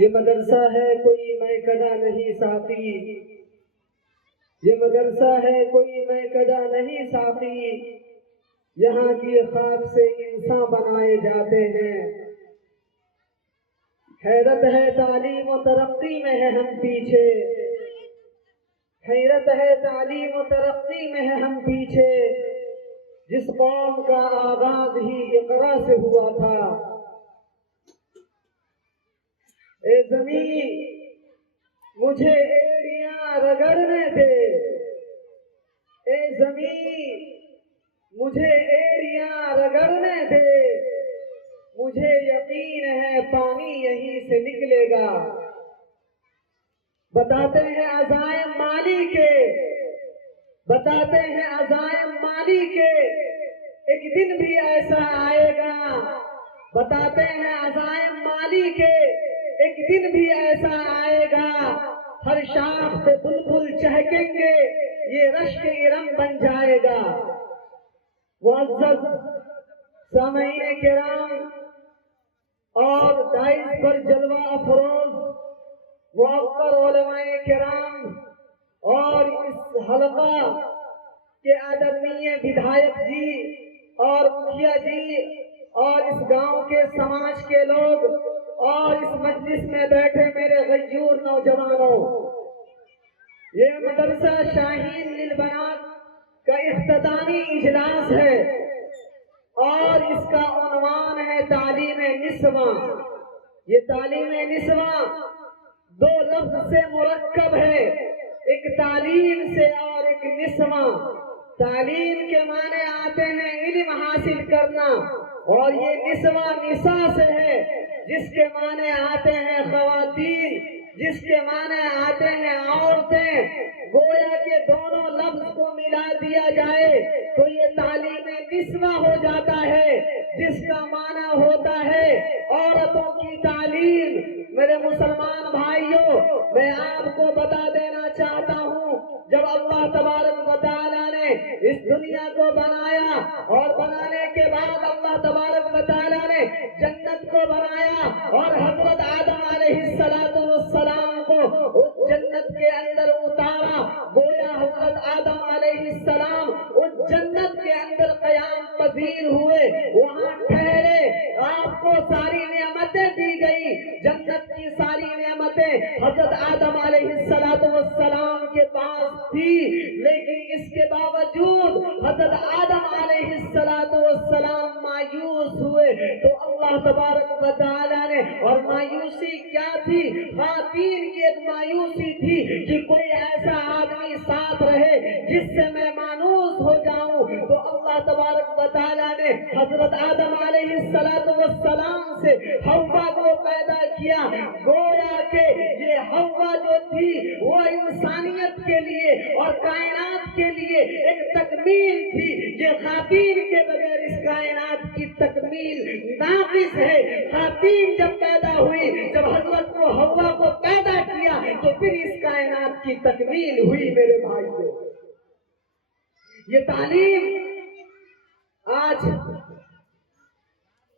یہ مدرسہ ہے کوئی میں کدا نہیں ساقی، یہ مدرسہ ہے کوئی میں کدا نہیں ساقی، یہاں کی خاک سے انسان بنائے جاتے ہیں۔ حیرت ہے تعلیم و ترقی میں ہے ہم پیچھے، حیرت ہے تعلیم و ترقی میں ہے ہم پیچھے، جس قوم کا آغاز ہی اقرا سے ہوا تھا۔ اے زمین مجھے ایڑیاں رگڑنے دے، اے زمین مجھے ایڑیاں رگڑنے دے، مجھے یقین ہے پانی یہیں سے نکلے گا۔ بتاتے ہیں عزائم مالی کے، بتاتے ہیں عزائم مالی کے، ایک دن بھی ایسا آئے گا۔ بتاتے ہیں عزائم مالی کے، ایک دن بھی ایسا آئے گا، ہر شاخ پہ بلبل چہکیں گے، یہ رشک ارم بن جائے گا۔ معزز سامعین کرام اور دائز پر جلوہ افروز موقر علماء کرام اور اس حلقہ کے آدرنیہ ودھایک جی اور مکھیا جی اور اس گاؤں کے سماج کے لوگ اور اس مجلس میں بیٹھے میرے غیور نوجوانوں، یہ مدرسہ شاہین للبنات کا اختتامی اجلاس ہے اور اس کا عنوان ہے تعلیم نسواں۔ یہ تعلیم نسواں دو لفظ سے مرکب ہے، ایک تعلیم سے اور ایک نسواں۔ تعلیم کے معنی آتے ہیں علم حاصل کرنا، اور یہ نسواں نساء سے ہے جس کے معنی آتے ہیں خواتین، جس کے معنی آتے ہیں عورتیں۔ گویا کہ دونوں لفظ کو ملا دیا جائے تو یہ تعلیم نسواں ہو جاتا ہے، جس کا معنی ہوتا ہے عورتوں کی تعلیم۔ میرے مسلمان بھائیوں، میں آپ کو بتا دینا چاہتا ہوں، جب اللہ تبارک و تعالیٰ نے اس دنیا کو بنایا اور بنانے کے بعد اللہ تبارک و تعالیٰ نے جنت کو بنایا اور حضرت آدم علیہ السلام کو اس جنت کے اندر اتارا، گویا حضرت آدم علیہ السلام اس جنت کے اندر قیام پذیر ہوئے، وہاں ٹھہرے، آپ کو ساری نعمتیں دی گئی، جنت کی ساری نعمتیں حضرت آدم علیہ السلام کے پاس تھی، لیکن اس کے باوجود حضرت آدم علیہ السلام مایوس ہوئے تو اللہ تبارک و تعالیٰ نے، اور مایوسی کیا تھی؟ خواتین کی ایک مایوسی تھی کہ کوئی ایسا آدمی ساتھ رہے جس سے میں مانوس ہو جاؤں، تو اللہ تبارک و تعالیٰ نے حضرت آدم علیہ السلام سے حوا کو پیدا کیا۔ گویا کہ یہ حوا جو تھی وہ انسانیت کے لیے اور کائنات کے لیے ایک تکمیل تھی۔ یہ خواتین کے بغیر اس کائنات کی تکمیل ناقص ہے۔ خواتین جب پیدا ہوئی، جب حضرت کو حوا کو پیدا کیا تو پھر اس کائنات کی تکمیل ہوئی۔ میرے بھائیو، یہ تعلیم، آج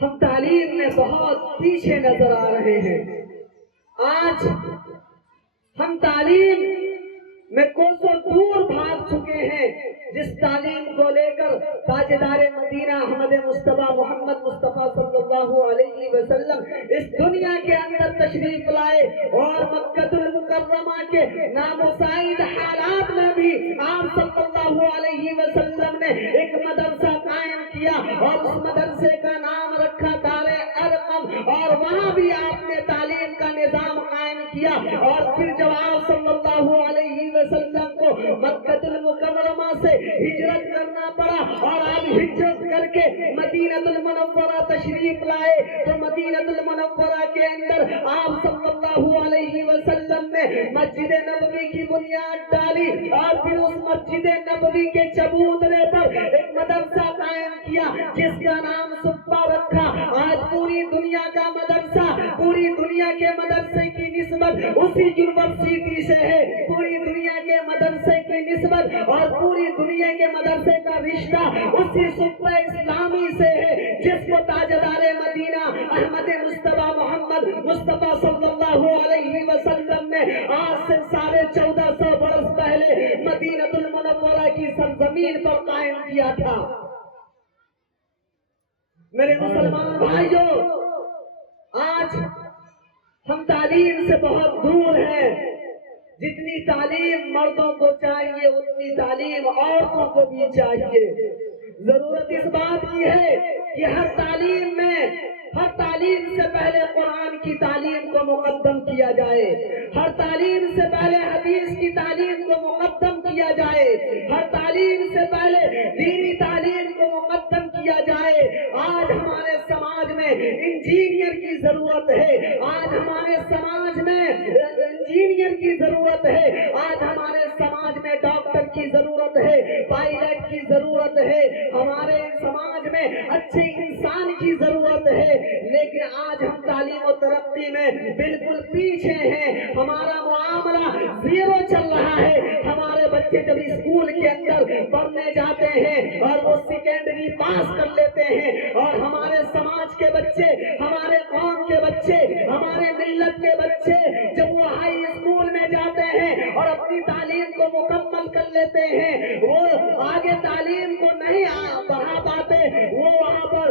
ہم تعلیم میں بہت پیچھے نظر آ رہے ہیں۔ آج ہم تعلیم میں کوسوں دور بھاگ چکے ہیں، جس تعلیم کو لے کر تاجدار مدینہ احمد مصطفیٰ محمد مصطفیٰ صلی اللہ علیہ وسلم اس دنیا کے اندر تشریف لائے، اور مکہ المکرمہ کے نامساعد حالات میں بھی آپ صلی اللہ علیہ وسلم نے ایک مدرسہ قائم کیا، اور اس مدرسے کا نام رکھا دار ارقم، اور وہاں بھی آپ نے تعلیم کا نظام قائم کیا۔ اور پھر جب آپ صلی اللہ علیہ وسلم کو مکہ المکرمہ سے ہجرت کرنا پڑا اور آپ ہجرت کر کے مدینہ المنورہ تشریف لائے، تو مدینہ المنورہ کے اندر آپ صلی اللہ علیہ وسلم نے مسجد نبوی کی بنیاد ڈالی، اور پھر اس مسجد نبوی کے چبوترے پر ایک مدرسہ قائم کیا جس کا نام صفہ رکھا۔ آج پوری دنیا کا مدرسہ، پوری دنیا کے مدرسے کی نسبت اسی یونیورسٹی سے ہے، پوری دنیا کے مدرسے کی نسبت مرکز اور پوری دنیا کے مدرسے کا رشتہ اسی صبح اسلامی سے ہے جس کو تاجدار مدینہ احمد مصطفیٰ محمد مصطفیٰ صلی اللہ علیہ وسلم نے آج سے 1450 برس پہلے مدینہ المنورہ کی سرزمین پر قائم کیا تھا۔ میرے مسلمان بھائیوں، آج ہم تعلیم سے بہت دور ہیں۔ جتنی تعلیم مردوں کو چاہیے اتنی تعلیم عورتوں کو بھی چاہیے۔ ضرورت اس بات کی ہے کہ ہر تعلیم سے پہلے قرآن کی تعلیم کو مقدم کیا جائے، ہر تعلیم سے پہلے حدیث کی تعلیم کو مقدم کیا جائے، ہر تعلیم سے پہلے دینی تعلیم کو مقدم کیا جائے۔ آج ہمارے سماج میں انجینئر کی ضرورت ہے، آج ہمارے سماج میں انجینئر کی ضرورت ہے، آج ہمارے سماج میں ڈاکٹر کی ضرورت ہے، پائلٹ کی ضرورت ہے، ہمارے سماج میں اچھے انسان کی ضرورت ہے۔ لیکن آج ہم تعلیم و ترقی میں بالکل پیچھے ہیں، ہمارا معاملہ زیرو چل رہا ہے۔ ہمارے بچے جب اسکول کے اندر پڑھنے جاتے ہیں اور وہ سیکنڈری پاس کر لیتے ہیں، اور ہمارے سماج کے بچے، ہمارے قوم کے بچے، ہمارے ملت کے بچے جب وہ ہائی اسکول میں جاتے ہیں اور اپنی تعلیم کو مکمل کر لیتے ہیں، وہ آگے تعلیم کو نہیں بڑھا پاتے، وہ وہاں پر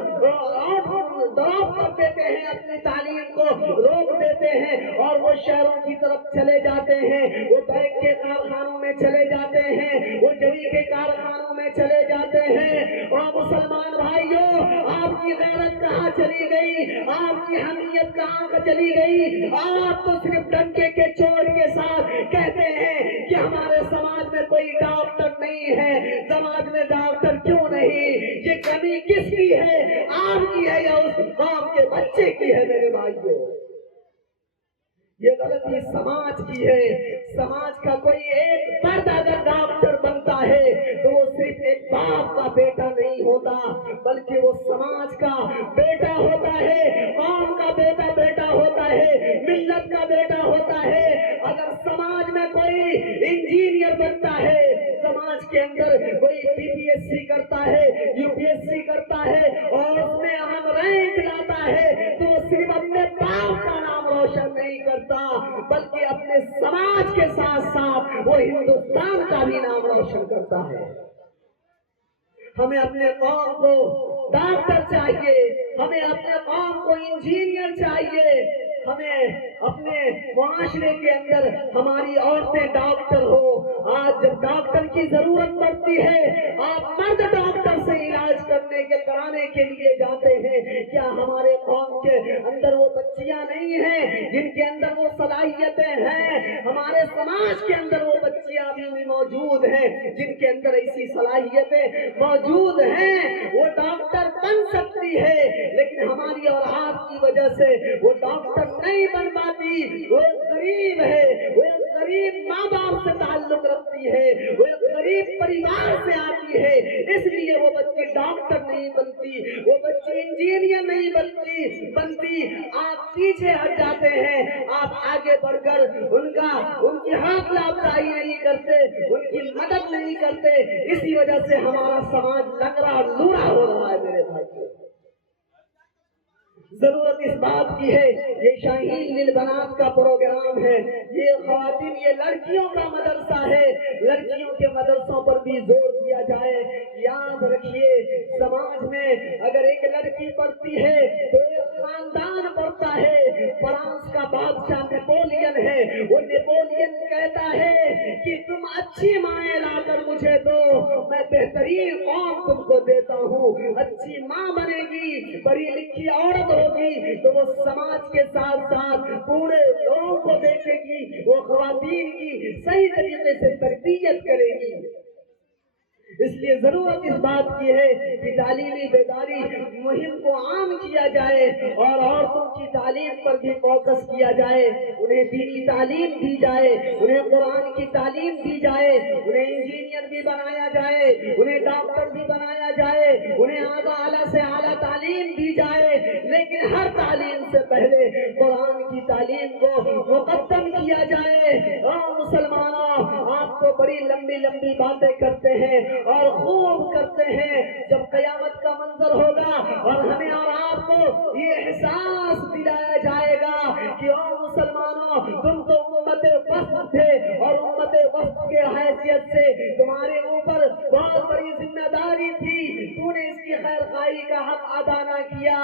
ڈراپ کر دیتے ہیں، اپنی تعلیم کو روک دیتے ہیں اور وہ شہروں کی طرف چلے جاتے ہیں، وہ بیگ کے کارخانوں میں چلے جاتے ہیں، وہ جوئی کے کارخانوں میں چلے جاتے ہیں۔ اور مسلمان بھائیوں، آپ کی غیرت کہاں چلی گئی؟ آپ کی حمیت کہاں چلی گئی؟ آپ تو صرف ڈنکے کے چوٹ کے ساتھ کہتے ہیں کہ ہمارے سماج میں کوئی ڈاکٹر نہیں ہے، سماج میں ڈاکٹر کیوں نہیں؟ یہ کمی کس کی ہے؟ آپ کی ہے یا اس قوم کے بچے کی ہے؟ میرے بھائیوں، یہ غلطی سماج کی ہے۔ سماج کا کوئی ایک فرد اگر ڈاکٹر بنتا ہے تو وہ صرف ایک باپ کا بیٹا نہیں ہوتا، بلکہ وہ سماج کا بیٹا ہوتا ہے، قوم کا بیٹا ہوتا ہے، ملت کا بیٹا ہوتا ہے۔ اگر سماج میں کوئی انجینئر بنتا ہے، سماج کے اندر کوئی BPSC کرتا ہے، UPSC کرتا ہے اور اس میں اہم رینک لاتا ہے، تو وہ صرف اپنے باپ کا نام روشن نہیں کرتا بلکہ اپنے سماج کے ساتھ ساتھ وہ ہندوستان کا بھی نام روشن کرتا ہے۔ ہمیں اپنے قوم کو ڈاکٹر چاہیے، ہمیں اپنے قوم کو انجینئر چاہیے، ہمیں اپنے معاشرے کے اندر ہماری عورتیں ڈاکٹر ہو۔ آج جب ڈاکٹر کی ضرورت پڑتی ہے، آپ مرد ڈاکٹر سے علاج کرانے کے لیے جاتے ہیں، کیا ہمارے قوم کے اندر وہ بچیاں نہیں ہیں جن کے اندر وہ صلاحیتیں ہیں؟ ہمارے سماج کے اندر وہ بچیاں بھی موجود ہیں جن کے اندر ایسی صلاحیتیں موجود ہیں، وہ ڈاکٹر بن سکتی ہے، لیکن ہماری اولاد کی وجہ سے وہ ڈاکٹر نہیں بن پاتی۔ وہ غریب ہے، وہ غریب ماں باپ سے تعلق رکھتی ہے، وہ غریب پریوار سے آتی ہے، اس لیے وہ بچے ڈاکٹر نہیں بنتی، وہ بچے انجینئر نہیں بنتی۔ آپ پیچھے ہٹ جاتے ہیں، آپ آگے بڑھ کر ان کی حوصلہ افزائی نہیں کرتے، ان کی مدد نہیں کرتے، اسی وجہ سے ہمارا سماج لنگڑا لوڑا ہو رہا ہے۔ میرے بھائی، ضرورت اس بات کی ہے، یہ شاہین للبنات کا پروگرام ہے، یہ خواتین، یہ لڑکیوں کا مدرسہ ہے، لڑکیوں کے مدرسوں پر بھی زور دیا جائے۔ یاد رکھیے، سماج میں اگر ایک لڑکی پڑھتی ہے تو ایک خاندان پڑھتا ہے۔ فرانس کا بادشاہ نیپولین ہے، وہ نیپولین کہتا ہے کہ تم اچھی مائیں لا کر مجھے دو، میں بہترین قوم تم کو دیتا ہوں۔ اچھی ماں بنے گی، پڑھی لکھی عورت ہوگی تو وہ سماج کے ساتھ ساتھ پورے لوگوں کو دیکھے گی، وہ خواتین کی صحیح طریقے سے تربیت کرے گی۔ اس لیے ضرورت اس بات کی ہے کہ تعلیمی بیداری مہم کو عام کیا جائے اور عورتوں کی تعلیم پر بھی فوکس کیا جائے، انہیں دینی تعلیم دی جائے، انہیں قرآن کی تعلیم دی جائے، انہیں انجینئر بھی بنایا جائے، انہیں ڈاکٹر بھی بنایا جائے، انہیں اعلیٰ سے اعلیٰ تعلیم دی جائے، لیکن ہر تعلیم سے پہلے قرآن کی تعلیم کو مقدم کیا جائے۔ مسلمانوں، آپ تو بڑی لمبی لمبی باتیں کرتے ہیں اور خوب کرتے ہیں، جب قیامت کا منظر ہوگا اور ہمیں اور آپ کو یہ احساس دلایا جائے گا کہ او مسلمانوں، تم تو امت وسط تھے اور امت وسط کے حیثیت سے تمہارے اوپر بہت بڑی ذمہ داری تھی، تو نے اس کی خیر خواہی کا حق ادا نہ کیا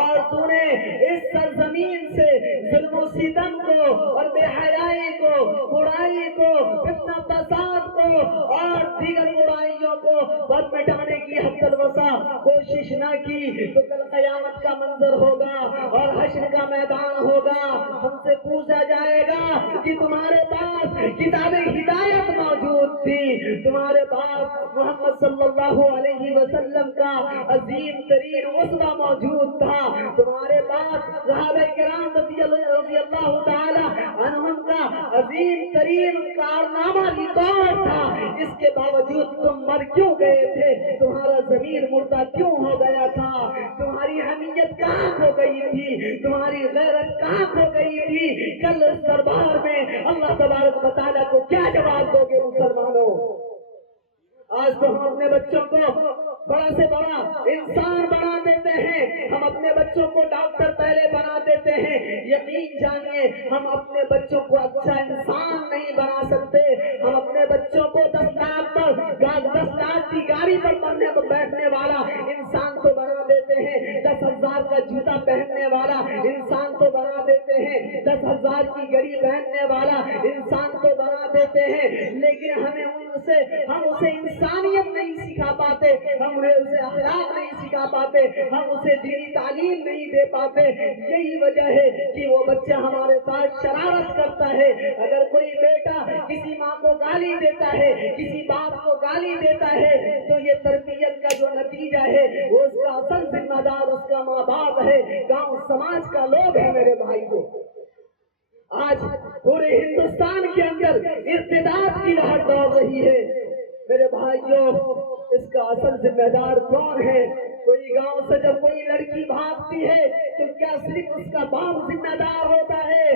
اور تو نے اس سرزمین سے ظلم و ستم کو اور بے حیائی کو، برائی کو، فتنہ فساد کو اور دیگر برائیوں کو بد مٹانے کی حد الوسع کوشش نہ کی، تو کل قیامت کا منظر ہوگا اور حشر کا میدان ہوگا، ہم سے پوچھا جائے گا کہ تمہارے پاس کتاب ہدایت موجود تھی، تمہارے پاس محمد صلی اللہ علیہ وسلم کا عظیم ترین اسوہ موجود تھا، تمہارے پاس صحابہ کرام رضی اللہ تعالی عنہم کا عظیم ترین کارنامہ ریکارڈ تھا، اس کے باوجود تم مر کیوں گئے تھے؟ تمہارا ضمیر مردہ کیوں ہو گیا تھا؟ تمہاری حمیت کہاں کھو گئی تھی؟ تمہاری غیرت کہاں کھو گئی تھی؟ کل اس دربار میں اللہ تبارک و تعالیٰ کو کیا جواب دو گے مسلمانوں؟ آج تو ہم اپنے بچوں کو بڑا سے بڑا انسان بنا دیتے ہیں، ہم اپنے بچوں کو ڈاکٹر پہلے بنا دیتے ہیں، یقین جانیے ہم اپنے بچوں کو اچھا انسان نہیں بنا سکتے، ہم اپنے بچوں کو 10 لاکھ کی گاڑی پر بیٹھنے والا انسان تو بنا دیتے ہیں، 10,000 کا جوتا پہننے والا انسان تو بنا دیتے ہیں، 10,000 کی گھڑی پہننے والا انسان تو بنا دیتے ہیں، لیکن ہم اسے انسانیت نہیں سکھا پاتے، ہم اسے اخلاق نہیں سکھا پاتے، ہم اسے دینی تعلیم نہیں دے پاتے۔ یہی وجہ ہے کہ وہ بچہ ہمارے ساتھ شرارت کرتا ہے۔ اگر کوئی بیٹا کسی ماں کو گالی دیتا ہے، کسی باپ کو گالی دیتا ہے، تو یہ تربیت کا جو نتیجہ ہے وہ اس کا اصل ذمہ دار اس کا ماں باپ ہے، گاؤں سماج کا لوگ ہے۔ میرے بھائی کو آج پورے ہندوستان کے اندر ارتداد کی لہر دوڑ رہی ہے، میرے بھائیوں اس کا اصل ذمہ دار کون ہے؟ کوئی گاؤں سے جب کوئی لڑکی بھاگتی ہے تو کیا صرف اس کا باپ ذمہ دار ہوتا ہے؟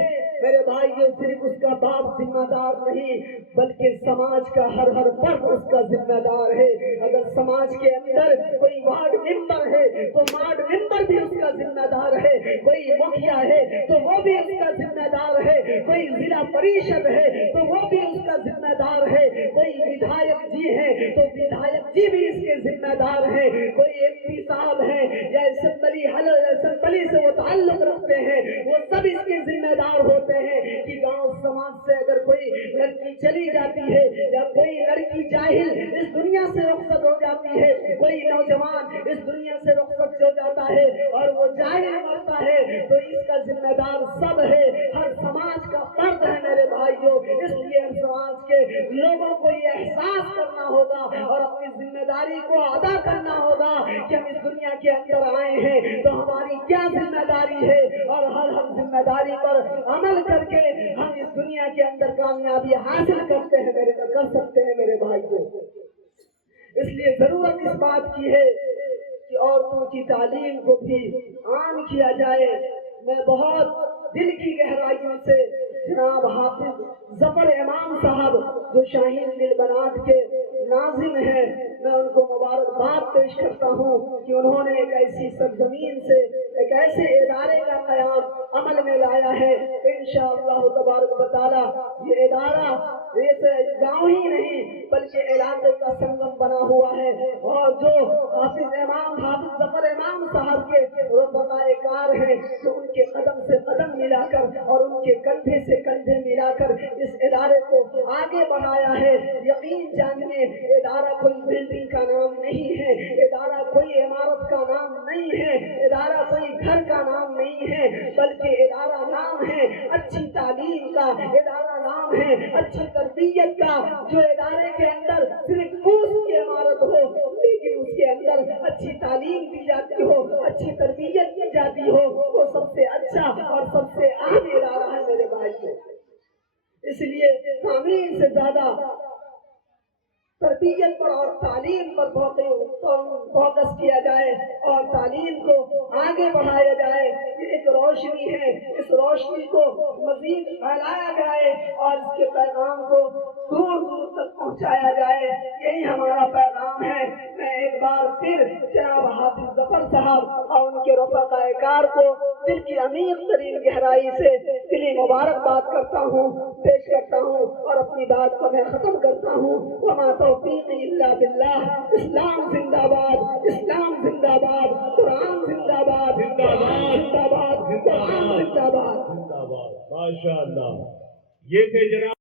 میرے بھائیوں صرف اس کا باپ ذمہ دار نہیں بلکہ سماج کا ہر فرد اس کا ذمہ دار ہے۔ اگر سماج کے اندر کوئی وارڈ ممبر ہے تو وارڈ ممبر بھی اس کا ذمہ دار ہے، کوئی مکھیا ہے تو وہ بھی اس کا ذمہ دار ہے، کوئی ضلع پریشد ہے تو وہ بھی اس کا ذمہ دار ہے، کوئی ودھایک جی ہے تو ودھایک جی بھی اس کے ذمہ دار ہے، کوئی ایم پی صاحب ہے یا اسمبلی سے وہ تعلق رکھتے ہیں، وہ سب اس کے ذمہ دار ہوتے ہیں کہ گاؤں سماج سے اگر کوئی لڑکی چلی جاتی ہے یا کوئی لڑکی جاہل اس دنیا سے رخصت ہو جاتی ہے، کوئی نوجوان اس دنیا سے رخصت ہو جاتا ہے اور وہ جاہل مرتا ہے، تو اس کا ذمہ دار سب ہے، ہر سماج کا فرد ہے میرے بھائیوں۔ اس لیے ہر سماج کے لوگوں کو یہ احساس کرنا ہوگا اور اپنی ذمہ داری کو ادا کرنا ہوگا کہ ہم اس دنیا کے اندر آئے ہیں تو ہماری کیا ذمہ داری ہے، اور ہر ذمہ داری پر عمل کر کے ہم اس دنیا کے اندر کامیابی حاصل کر سکتے ہیں میرے بھائیوں۔ اس لیے ضرورت اس بات کی ہے کہ عورتوں کی تعلیم کو بھی عام کیا جائے۔ میں بہت دل کی گہرائیوں سے جناب حافظ ظفر امام صاحب جو شاہین دل بنات کے ناظم ہیں، میں ان کو مبارکباد پیش کرتا ہوں کہ انہوں نے ایک ایسی سرزمین سے ایک ایسے ادارے کا قیام عمل میں لایا ہے۔ انشاءاللہ تبارک و تعالی یہ ادارہ گاؤں ہی نہیں بلکہ علاقے کا سنگم بنا ہوا ہے، اور جو حافظ ظفر امام صاحب کے رفقائے کار ہیں جو ان کے قدم سے قدم ملا کر اور ان کے کندھے سے کندھے ملا کر اس ادارے کو آگے بڑھایا ہے۔ یقین جانیے ادارہ کوئی بلڈنگ کا نام نہیں ہے، ادارہ کوئی عمارت کا نام نہیں ہے، ادارہ کوئی گھر کا نام نہیں ہے، بلکہ ادارہ نام ہے اچھی تعلیم کا، ادارہ نام ہے اچھی تربیت کا۔ جو ادارے کے اندر صرف فوج کی عمارت ہو لیکن اس کے اندر اچھی تعلیم دی جاتی ہو، اچھی تربیت کی جاتی ہو، وہ سب سے اچھا اور سب سے اہم ادارہ ہے میرے بھائی کو۔ اس لیے تعمیر سے زیادہ تربیت پر اور تعلیم پر فوکس کیا جائے اور تعلیم کو آگے بڑھایا جائے. یہ ایک روشنی ہے، اس روشنی کو مزید پھیلایا جائے اور اس کے پیغام کو دور دور تک پہنچایا جائے. یہی ہمارا پیغام ہے. میں ایک بار پھر جناب حافظ ظفر صاحب اور ان کے رفقاء کار کو دل کی عمیق ترین گہرائی سے دلی مبارکباد کرتا ہوں، پیش کرتا ہوں اور اپنی بات کو میں ختم کرتا ہوں. وما توفیقی الا باللہ. اسلام زندہ باد، اسلام زندہ باد، قرآن زندہ باد، قرآن زندہ باد، قرآن زندہ باد. ماشاء اللہ. یہ تھے جناب